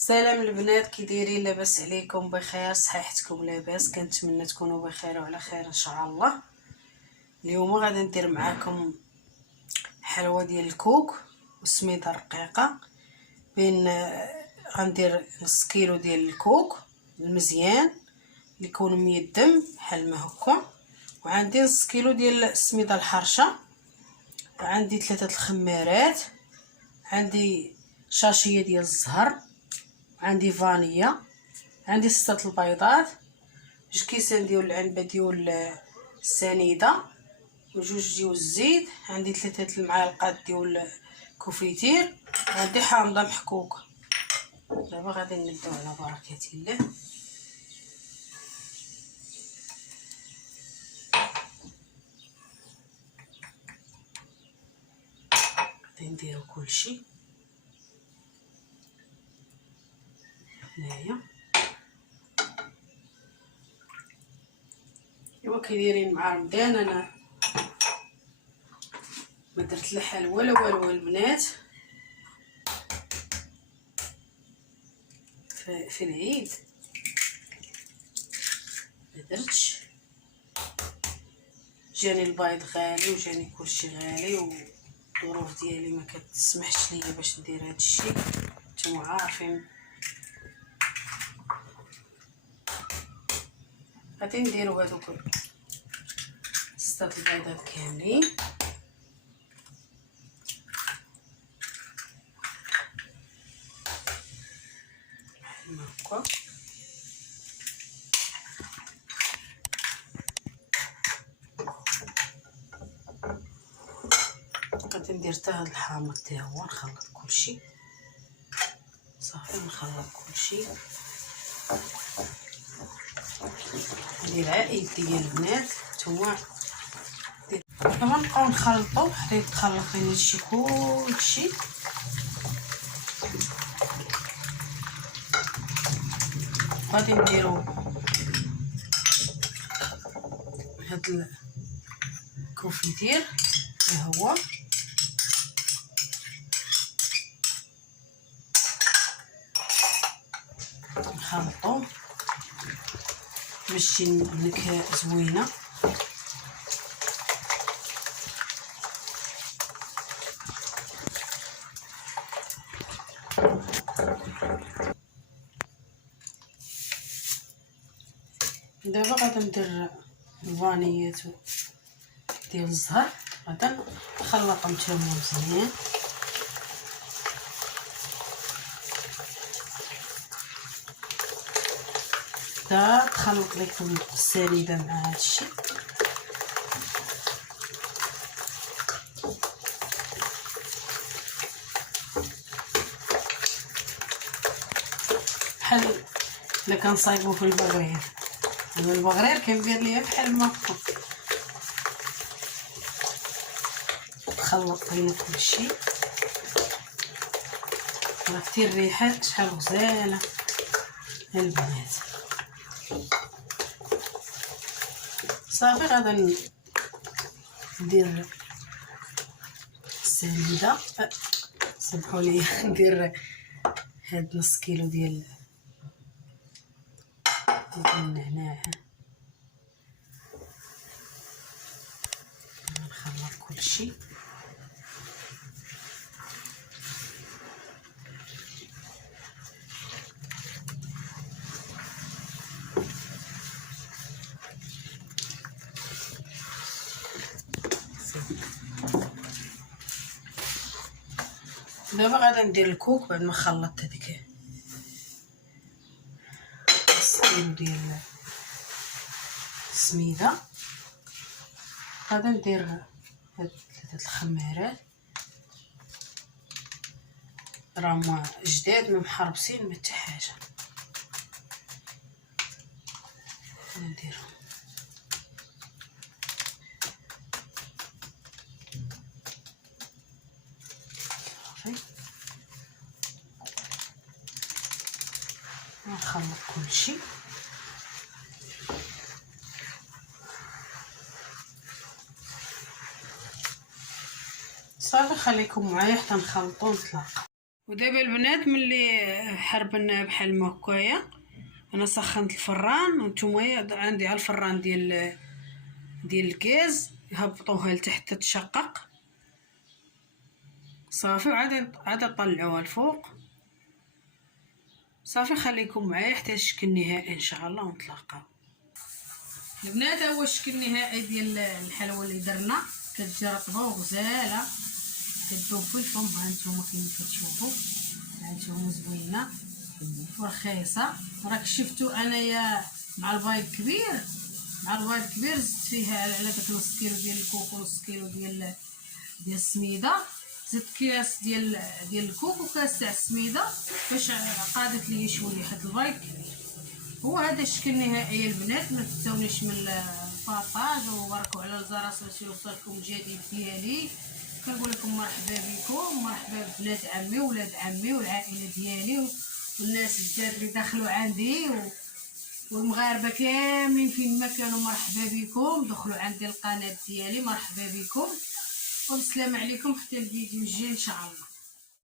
سلام البنات، كي دايرين؟ لاباس عليكم؟ بخير؟ صحيحتكم لاباس؟ كنتمنى تكونوا بخير وعلى خير ان شاء الله. اليوم غادي ندير معاكم حلوه ديال الكوك وسميده رقيقه. غندير نص كيلو ديال الكوك المزيان اللي يكون ميدم بحال ما هكا، وعندي نص كيلو ديال السميده الحرشه، عندي 3 الخمارات، عندي شاشيه ديال الزهر، عندي فانيلا، عندي 6 البيضات، 2 كيسان ديال العنبه ديال السنيده، وجوج ديال الزيت، عندي 3 المعالق ديال الكوفيتير، عندي حامضه محكوكه. دابا غادي نبداو على بركه الله. غادي نديرو كلشي هنايا. ايوا كي دايرين مع رمضان؟ انا ما درت لا حلوى ولا والو البنات في العيد، ما درتش. جاني البيض غالي وجاني كلشي غالي، والظروف ديالي ما كتسمحش ليا باش ندير هذا الشيء، نتوما عارفين. غادي نديرو هذوك 6 البيضات كاملين بحال هكا. غادي ندير حتى هاد الحامض تا هو، نخلط كلشي صافي، نخلط كلشي. هادي العائد ديال البنات، نتوما دابا نبقاو نخلطو حتى يتخلط بين هادشي كلشي. غادي نديرو هاد الكوفيتير ها هو، نخلطو باش تجي النكهه زوينه. دابا غادي ندير الفانيات ديال الزهر، غادي نخلطهم تما مزيان. دا تخلط لكم السنيده مع هادشي. بحال الا كنصايبو في البغرير، انا البغرير كندير ليها بحال ما هكا، تخلط بين كلشي. عرفتي الريحه شحال غزاله البنات. صافي غادي ندير السنيده، سمحوا لي ندير هاد نص كيلو ديال النعناع. نخلط كلشي دابا غادي ندير الكوك بعد ما خلطت هذيك نص كيلو ديال السميده. غادي ندير هاد 3 الخمارات، راهم جداد ما محربسين ما حتى حاجه. نديرهم صافي، نخلط كلشي. صافي خليكم معايا حتى نخلطو ونتلاقى. ودابا البنات ملي حربنا بحال ما هكايا، انا سخنت الفران وانتوما عندي على الفران ديال الكاز، هبطوها لتحت تتشقق صافي، وعاد طلعوها الفوق صافي. خليكم معايا حتى الشكل النهائي ان شاء الله ونتلاقاو. البنات هو الشكل النهائي ديال الحلوه اللي درنا، كتجي رطبه وغزاله كتذوب في الفم. ها نتوما كيما كتشوفوا، ها نتوما زوينه ورخيصه. راك شفتوا انايا مع البيض كبير زدت فيها على داك نص كيلو ديال الكوكو ونص كيلو ديال السميده، زدت كاس ديال الكوكو وكاس تاع السميده باش قادت لي شويه حيت البيض كبير. هو هذا الشكل النهائي البنات. ما تنساونيش من البارطاج وباركوا على الجرس باش يوصلكم الجديد ديالي. كنقول لكم مرحبا بكم، مرحبا ببنات عمي وولاد عمي والعائله ديالي والناس الجداد اللي دخلوا عندي والمغاربه كاملين فين ما كانوا. مرحبا بكم، دخلوا عندي القناه ديالي، مرحبا بكم وبسلام عليكم حتى الفيديو الجاي ان شاء الله.